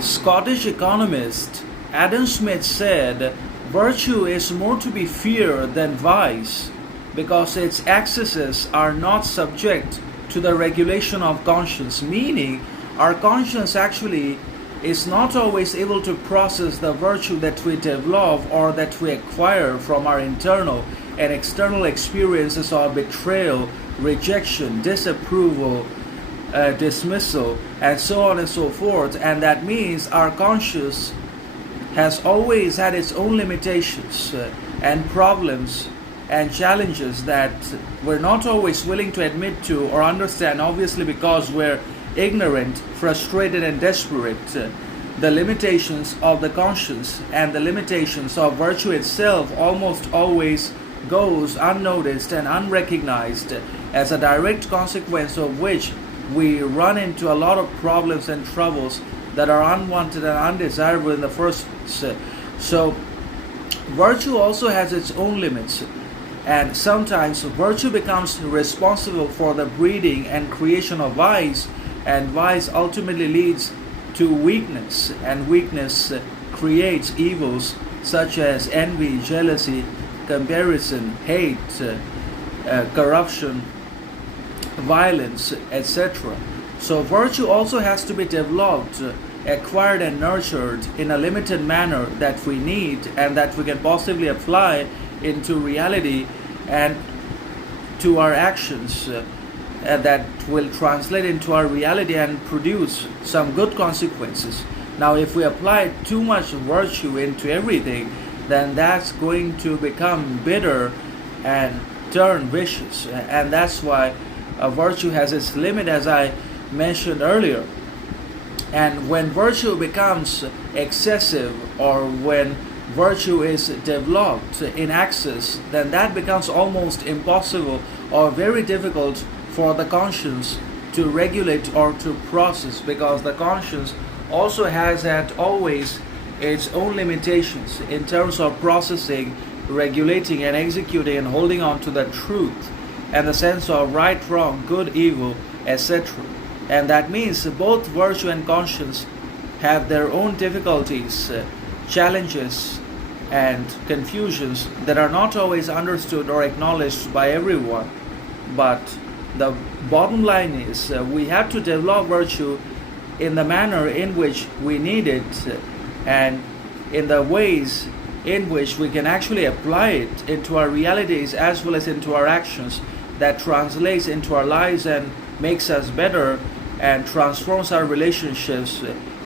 Scottish economist Adam Smith said, "Virtue is more to be feared than vice because its excesses are not subject to the regulation of conscience," meaning our conscience actually is not always able to process the virtue that we develop or that we acquire from our internal and external experiences of betrayal, rejection, disapproval, dismissal, and so on and so forth. And that means our conscience has always had its own limitations and problems and challenges that we're not always willing to admit to or understand, obviously, because we're ignorant, frustrated, and desperate. The limitations of the conscience and the limitations of virtue itself almost always goes unnoticed and unrecognized, as a direct consequence of which we run into a lot of problems and troubles that are unwanted and undesirable in the first place. So virtue also has its own limits, and sometimes virtue becomes responsible for the breeding and creation of vice, and vice ultimately leads to weakness, and weakness creates evils such as envy, jealousy, comparison, hate, corruption, violence, etc. So virtue also has to be developed, acquired, and nurtured in a limited manner that we need and that we can possibly apply into reality and to our actions, that will translate into our reality and produce some good consequences. Now, if we apply too much virtue into everything, then that's going to become bitter and turn vicious, and that's why virtue has its limit, as I mentioned earlier. And when virtue becomes excessive, or when virtue is developed in excess, then that becomes almost impossible or very difficult for the conscience to regulate or to process, because the conscience also has had always its own limitations in terms of processing, regulating, and executing and holding on to the truth and the sense of right, wrong, good, evil, etc. And that means both virtue and conscience have their own difficulties, challenges, and confusions that are not always understood or acknowledged by everyone. But the bottom line is we have to develop virtue in the manner in which we need it, and in the ways in which we can actually apply it into our realities as well as into our actions, that translates into our lives and makes us better and transforms our relationships